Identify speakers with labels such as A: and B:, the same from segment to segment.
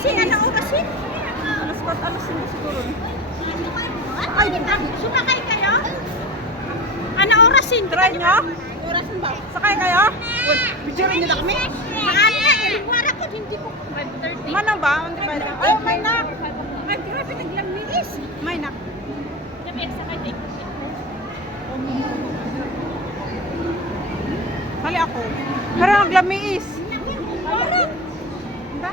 A: kasi ano o kasi?
B: Alas pat, alas hindi siguro. Ay,
A: sumakay kayo? Ano oras yung drive nyo? Oras ba?
B: Sakay kayo?
C: Pijirin nyo na kami?
A: Mahal na, ilumara ko, hindi ko.
B: 5.30. Manang ba? Ay, oh, may na.
A: Ay, grabe, naglang oh, nilis.
B: May na. Sabi, sa kay Dave. Sali ako. Pero naglamiis. Parang. Diba?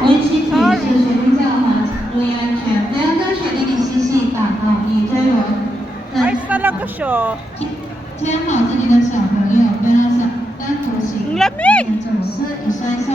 D: 温馨提示：学生家长请注意安全，不要在水里嬉戏打闹，也加油
E: 在家长的陪同下，
D: 好自己的小朋友，不要想单独行
E: 走、走失，以身。